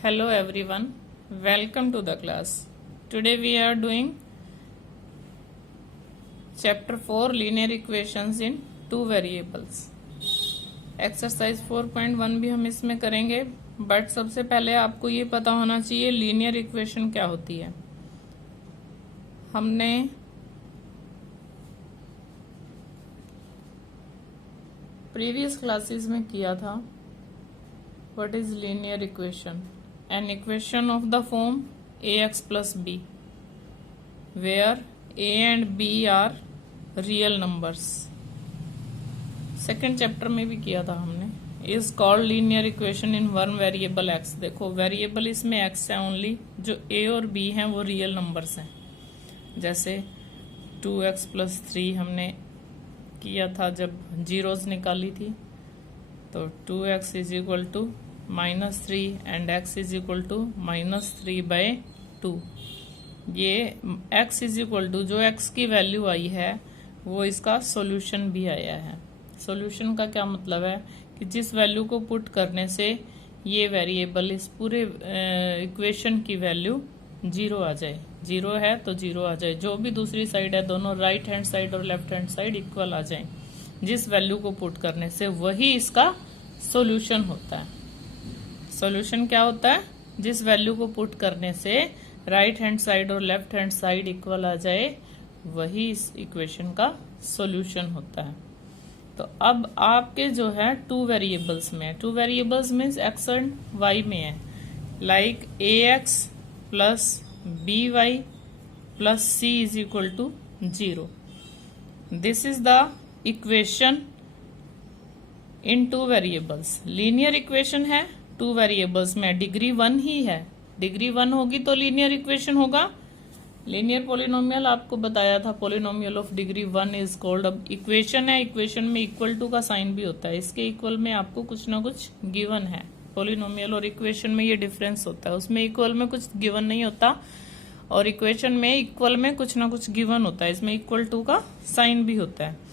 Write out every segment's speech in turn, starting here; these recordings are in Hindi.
Hello everyone, welcome to the class. Today we are doing chapter 4 linear equations in two variables. Exercise 4.1 भी हम इसमें करेंगे, बट सबसे पहले आपको ये पता होना चाहिए लीनियर इक्वेशन क्या होती है। हमने प्रीवियस क्लासेस में किया था what is linear equation, an equation of the form ax plus b where a and b are real numbers. Second chapter में भी किया था हमने। Is called linear equation in one variable x. देखो वेरिएबल इसमें एक्स है ओनली, जो ए और बी हैं वो रियल नंबर्स हैं। जैसे 2x प्लस 3 हमने किया था जब जीरोज निकाली थी, तो 2x is equal to -3 and x is equal to -3/2। ये x इज इक्वल टू जो x की वैल्यू आई है वो इसका सॉल्यूशन भी आया है। सॉल्यूशन का क्या मतलब है कि जिस वैल्यू को पुट करने से ये वेरिएबल इस पूरे इक्वेशन की वैल्यू 0 आ जाए। 0 है तो 0 आ जाए, जो भी दूसरी साइड है दोनों राइट हैंड साइड और लेफ्ट हैंड साइड इक्वल आ जाए। जिस वैल्यू को पुट करने से वही इसका सॉल्यूशन होता है। सॉल्यूशन क्या होता है? जिस वैल्यू को पुट करने से राइट हैंड साइड और लेफ्ट हैंड साइड इक्वल आ जाए वही इस इक्वेशन का सॉल्यूशन होता है। तो अब आपके जो है टू वेरिएबल्स में एक्स एंड वाई में है, like A X plus B Y plus C is equal to 0। This is the equation in two variables. Linear equation है टू वेरिएबल्स में, डिग्री 1 ही है। डिग्री 1 होगी तो लीनियर इक्वेशन होगा। लीनियर पॉलिनोमियल आपको बताया था, polynomial of degree 1 is called. अब इक्वेशन है, इक्वेशन में इक्वल टू का साइन भी होता है। इसके इक्वल में आपको कुछ ना कुछ गिवन है। पॉलिनोमियल और इक्वेशन में ये डिफरेंस होता है, उसमें इक्वल में कुछ गिवन नहीं होता और इक्वेशन में इक्वल में कुछ ना कुछ गिवन होता है। इसमें इक्वल टू का साइन भी होता है।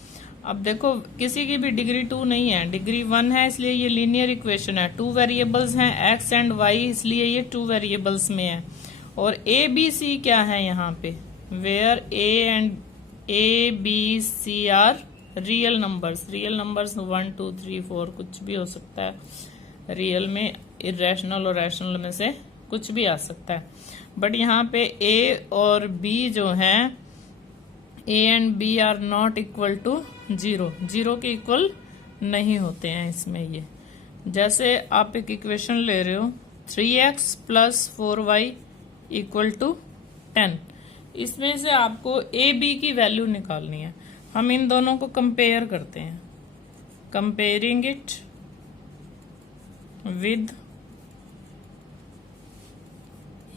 अब देखो किसी की भी डिग्री 2 नहीं है, डिग्री 1 है, इसलिए ये लीनियर इक्वेशन है। टू वेरिएबल्स हैं एक्स एंड वाई, इसलिए ये टू वेरिएबल्स में है। और ए बी सी क्या है यहाँ पे, where A B C are real numbers. Real numbers 1 2 3 4 कुछ भी हो सकता है। रियल में इरेशनल और रैशनल में से कुछ भी आ सकता है। बट यहाँ पे ए और बी जो हैं, A and B are not equal to 0। 0 के इक्वल नहीं होते हैं इसमें। ये जैसे आप एक इक्वेशन ले रहे हो 3x plus 4y equal to 10, इसमें से आपको ए बी की वैल्यू निकालनी है। हम इन दोनों को कंपेयर करते हैं, comparing it with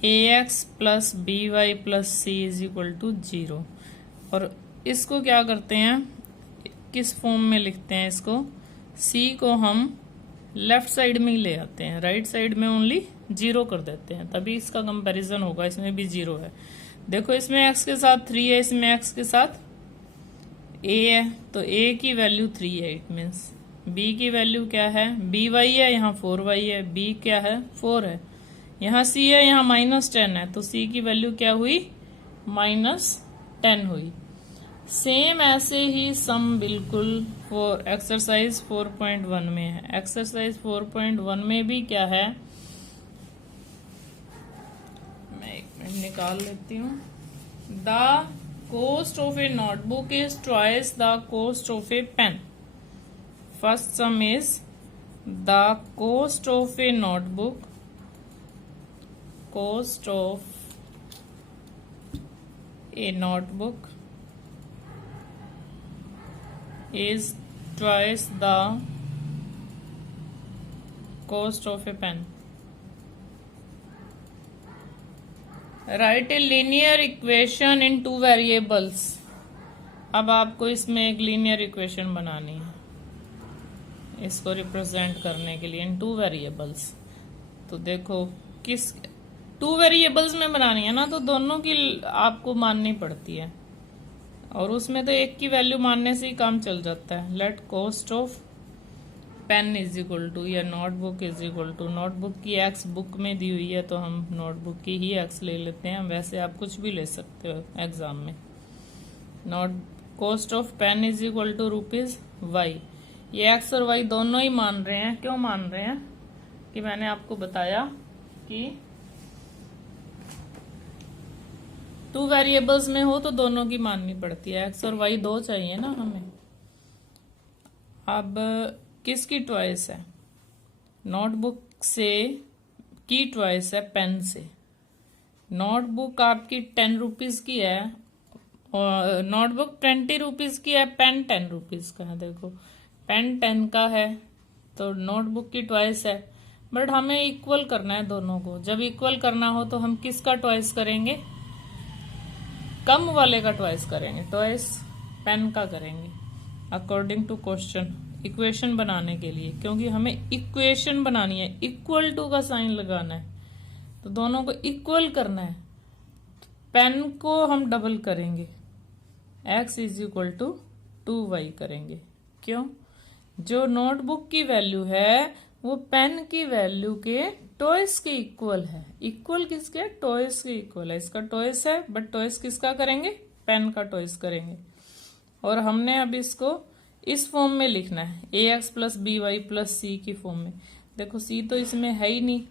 ax plus by plus C is equal to 0। और इसको क्या करते हैं, किस फॉर्म में लिखते हैं इसको, c को हम लेफ्ट साइड में ही ले आते हैं, राइट साइड में ओनली 0 कर देते हैं, तभी इसका कंपैरिजन होगा। इसमें भी 0 है। देखो इसमें x के साथ 3 है, इसमें x के साथ a है, तो a की वैल्यू 3 है। इट मीन्स b की वैल्यू क्या है, by है, यहाँ 4y है, b क्या है 4 है, यहाँ c है, यहाँ -10 है, तो c की वैल्यू क्या हुई -10 हुई। सेम ऐसे ही सम बिल्कुल फॉर एक्सरसाइज 4.1 में है। एक्सरसाइज 4.1 में भी क्या है, मैं एक मिनट निकाल लेती हूँ। The cost of a notebook is twice the cost of a pen. First sum is the cost of a notebook, cost of a notebook is twice the cost of a pen. Write a linear equation in two variables. अब आपको इसमें एक लीनियर इक्वेशन बनानी है इसको रिप्रेजेंट करने के लिए इन टू वेरिएबल्स। तो देखो किस टू वेरिएबल्स में बनानी है ना, तो दोनों की आपको माननी पड़ती है और उसमें तो एक की वैल्यू मानने से ही काम चल जाता है। Let cost of pen is equal to या notebook is equal to, notebook की एक्स बुक में दी हुई है तो हम नोटबुक की ही एक्स ले लेते हैं, वैसे आप कुछ भी ले सकते हो एग्जाम में। Note cost of pen is equal to rupees Y, ये एक्स और वाई दोनों ही मान रहे हैं। क्यों मान रहे हैं कि मैंने आपको बताया कि 2 वेरिएबल्स में हो तो दोनों की माननी पड़ती है, एक्स और वाई दो चाहिए ना हमें। अब किसकी चॉइस है? नोटबुक से की चॉइस है पेन से। नोटबुक आपकी 10 रुपीज की है और नोटबुक 20 रुपीज की है, पेन 10 रुपीज का है। देखो पेन 10 का है तो नोटबुक की चॉइस है, बट हमें इक्वल करना है दोनों को। जब इक्वल करना हो तो हम किसका चॉइस करेंगे? कम वाले का चॉइस करेंगे, चॉइस पेन का करेंगे अकॉर्डिंग टू क्वेश्चन। इक्वेशन बनाने के लिए, क्योंकि हमें इक्वेशन बनानी है, इक्वल टू का साइन लगाना है, तो दोनों को इक्वल करना है। पेन को हम डबल करेंगे, x is equal to 2y करेंगे। क्यों? जो नोटबुक की वैल्यू है वो पेन की वैल्यू के टॉयस के इक्वल है। इक्वल किसके? टॉयस के इक्वल है। इसका टॉयस है, बट टॉयस किसका करेंगे? पेन का टॉयस करेंगे। और हमने अब इसको इस फॉर्म में लिखना है, ax plus B Y plus C की फॉर्म में। देखो c तो इसमें है ही नहीं,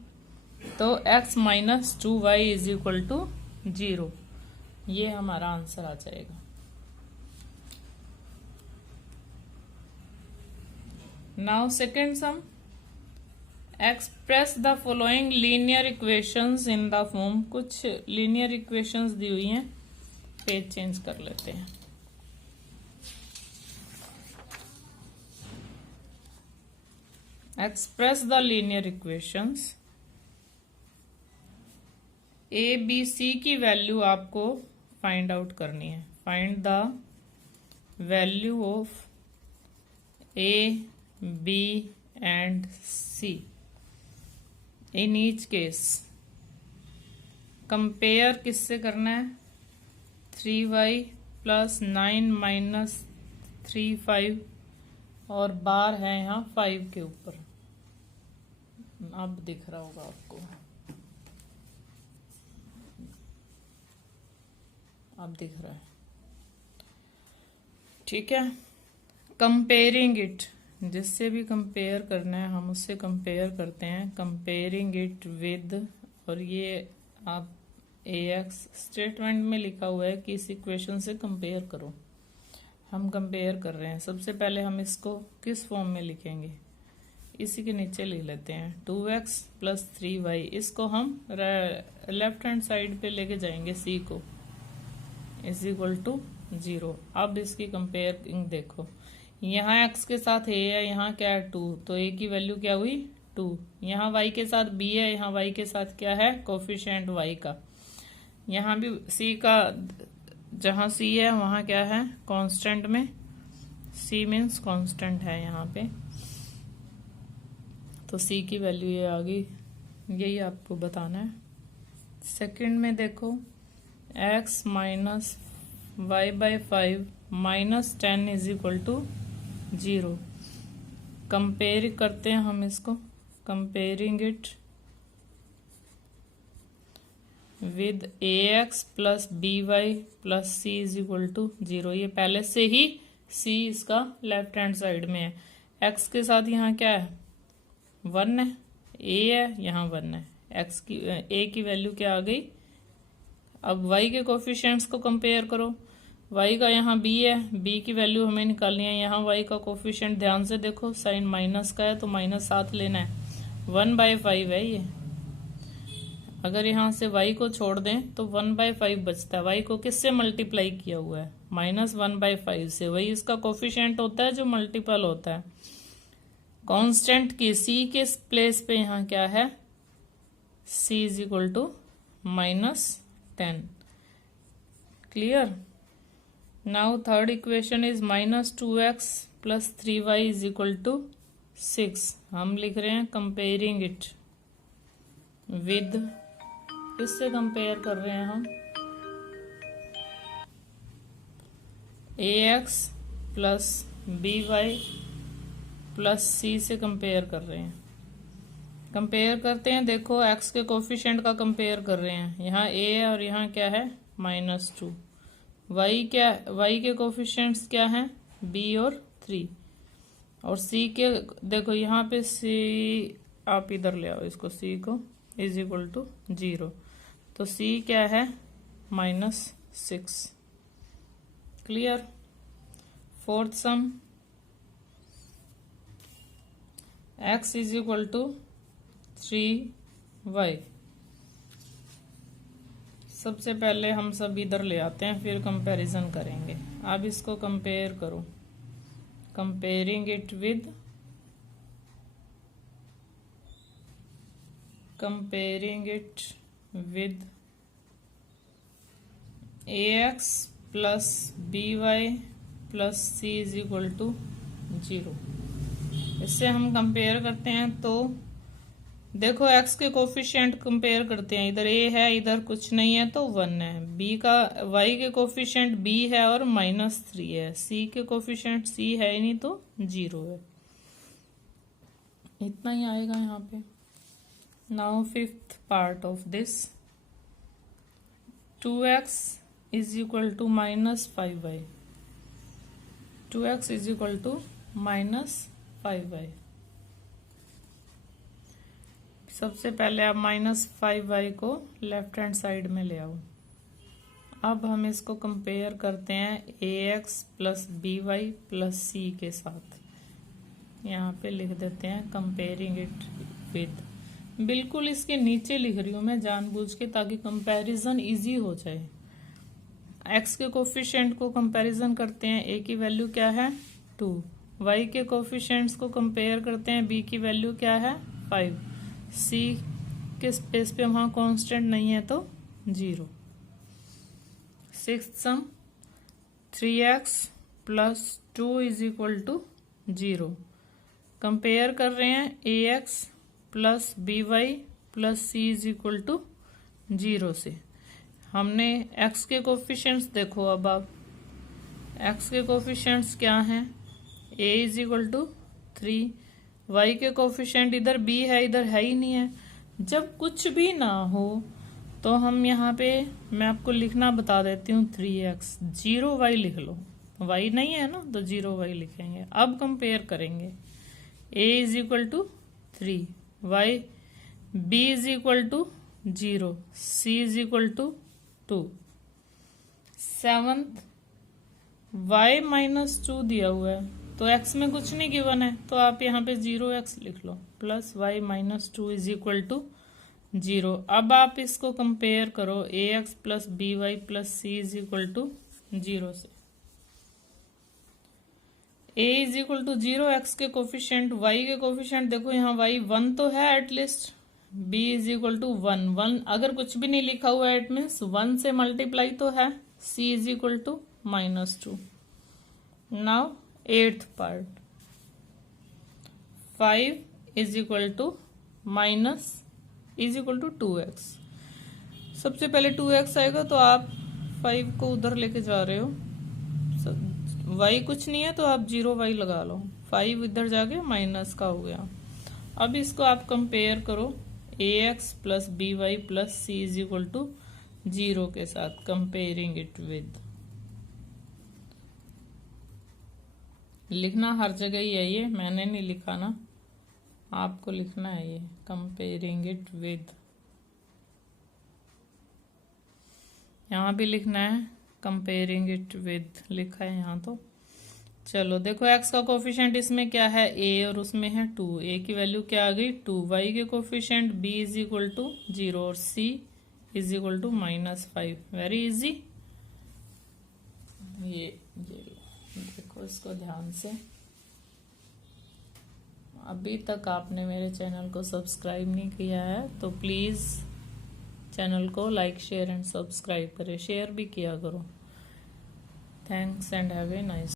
तो x minus 2y is equal to 0, ये हमारा आंसर आ जाएगा। Now second sum, express the following linear equations in the form. कुछ लीनियर इक्वेशंस दी हुई हैं, पेज चेंज कर लेते हैं। Express the linear equations. A B C की वैल्यू आपको फाइंड आउट करनी है। Find the value of A B and C in each case. Compare किससे करना है? 3y प्लस 9 माइनस 3 5, और बार है यहाँ 5 के ऊपर। अब दिख रहा होगा आपको, अब दिख रहा है, ठीक है। कंपेयरिंग इट, जिससे भी कंपेयर करना है हम उससे कंपेयर करते हैं। कंपेयरिंग इट विद, और ये आप ax स्टेटमेंट में लिखा हुआ है कि इस इक्वेशन से कंपेयर करो। हम कंपेयर कर रहे हैं। सबसे पहले हम इसको किस फॉर्म में लिखेंगे? इसी के नीचे लिख लेते हैं 2x प्लस 3y। इसको हम लेफ्ट हैंड साइड पे लेके जाएंगे, c को इज इक्वल टू 0। अब इसकी कंपेयरिंग देखो, यहाँ x के साथ a है, यहाँ क्या है 2, तो a की वैल्यू क्या हुई 2। यहाँ y के साथ b है, यहाँ y के साथ क्या है कोफिशिएंट y का। यहाँ भी c का, जहाँ c है वहाँ क्या है कांस्टेंट में, c मीन्स कांस्टेंट है यहाँ पे, तो c की वैल्यू ये आ गई। यही आपको बताना है। सेकंड में देखो x minus Y by 5 minus 10 is equal to 0। Compare करते हैं हम इसको, comparing it with ax plus B Y plus C is equal to 0। ये पहले से ही c इसका लेफ्ट हैंड साइड में है। x के साथ यहाँ क्या है 1 है, a है, यहाँ 1 है। x की a की वैल्यू क्या आ गई। अब y के कोफिशिएंट्स को कंपेयर करो। y का यहाँ b है, b की वैल्यू हमें निकालनी है। यहाँ y का कोफिशिएंट ध्यान से देखो, साइन माइनस का है तो माइनस 7 लेना है। 1/5 है ये। अगर यहाँ से y को छोड़ दें तो 1/5 बचता है। y को किससे मल्टीप्लाई किया हुआ है? -1/5 से। वही इसका कोफिशिएंट होता है जो मल्टीपल होता है। कांस्टेंट की c के प्लेस पे यहाँ क्या है c is equal to -10। Clear? Now third equation is -2x plus 3y is equal to 6। हम लिख रहे हैं कंपेयरिंग इट विद, किससे कंपेयर कर रहे हैं हम? ax plus by plus C से कंपेयर कर रहे हैं। कंपेयर करते हैं, देखो एक्स के कोफिशिएंट का कंपेयर कर रहे हैं। यहाँ ए है और यहाँ क्या है -2। वाई के कोफिशिएंट्स क्या हैं बी और 3। और सी के देखो यहाँ पे सी आप इधर ले आओ इसको, सी को इज इक्वल टू 0। तो सी क्या है -6। Clear. Fourth sum x is equal to 3y। सबसे पहले हम सब इधर ले आते हैं, फिर कंपैरिजन करेंगे। अब इसको कंपेयर करो, comparing it with ax plus by plus c is equal to 0। इससे हम कंपेयर करते हैं तो देखो x के कोफिशिएंट कंपेयर करते हैं, इधर a है इधर कुछ नहीं है तो 1 है। y के कोफिशिएंट b है और -3 है। c के कोफिशिएंट c है ही नहीं तो 0 है। इतना ही आएगा यहाँ पे। Now fifth part of this, 2x is equal to -5y। 2x is equal to -5y। सबसे पहले आप -5y को लेफ्ट हैंड साइड में ले आओ। अब हम इसको कंपेयर करते हैं ax plus by plus c के साथ। यहाँ पे लिख देते हैं कंपेयरिंग इट विद। बिल्कुल इसके नीचे लिख रही हूँ मैं जानबूझ के, ताकि कंपैरिजन इजी हो जाए। x के कोफिशिएंट को कंपैरिजन करते हैं, a की वैल्यू क्या है 2। y के कोफिशिएंट्स को कंपेयर करते हैं, b की वैल्यू क्या है 5। c के स्पेस पे वहां कांस्टेंट नहीं है तो 0। Sixth sum, 3x plus 2 is equal to 0। Compare कर रहे हैं ax plus by plus c is equal to 0 से। हमने x के कोफिशिएंट्स देखो, अब आप x के कोफिशिएंट्स क्या हैं a is equal to 3। y के कोफिशिएंट इधर b है इधर है ही नहीं है। जब कुछ भी ना हो तो हम यहाँ पे मैं आपको लिखना बता देती हूँ 3x 0y लिख लो। y नहीं है ना तो 0y लिखेंगे। अब कंपेयर करेंगे, a is equal to 3, y b is equal to 0, c is equal to 2। Seventh, y -2 दिया हुआ है तो x में कुछ नहीं गिवन है तो आप यहाँ पे 0x लिख लो, plus y -2 is equal to 0। अब आप इसको कंपेयर करो ax plus by plus c is equal to 0 से। a is equal to 0, x के कोफिशिएंट, y के कोफिशिएंट देखो यहाँ y 1 तो है at least, b is equal to 1 अगर कुछ भी नहीं लिखा हुआ है इट मीन्स 1 से मल्टीप्लाई तो है। c is equal to -2। Now eighth part, 5 is equal to -2x। सबसे पहले 2x आएगा तो आप 5 को उधर लेके जा रहे हो, y कुछ नहीं है तो आप 0y लगा लो। 5 इधर जाके माइनस का हो गया। अब इसको आप कंपेयर करो ax plus by plus c is equal to 0 के साथ, कंपेयरिंग इट विद। लिखना हर जगह ही है ये, मैंने नहीं लिखा ना, आपको लिखना है ये, कंपेयरिंग इट विद। यहाँ भी लिखना है कंपेयरिंग इट विद, लिखा है यहाँ तो। चलो देखो x का कोफिशिएंट इसमें क्या है a और उसमें है 2, a की वैल्यू क्या आ गई 2। y के coefficient b is equal to 0 और c is equal to -5। Very easy. ये देखो इसको ध्यान से। अभी तक आपने मेरे चैनल को सब्सक्राइब नहीं किया है तो प्लीज चैनल को लाइक शेयर एंड सब्सक्राइब करें, शेयर भी किया करो। Thanks and have a nice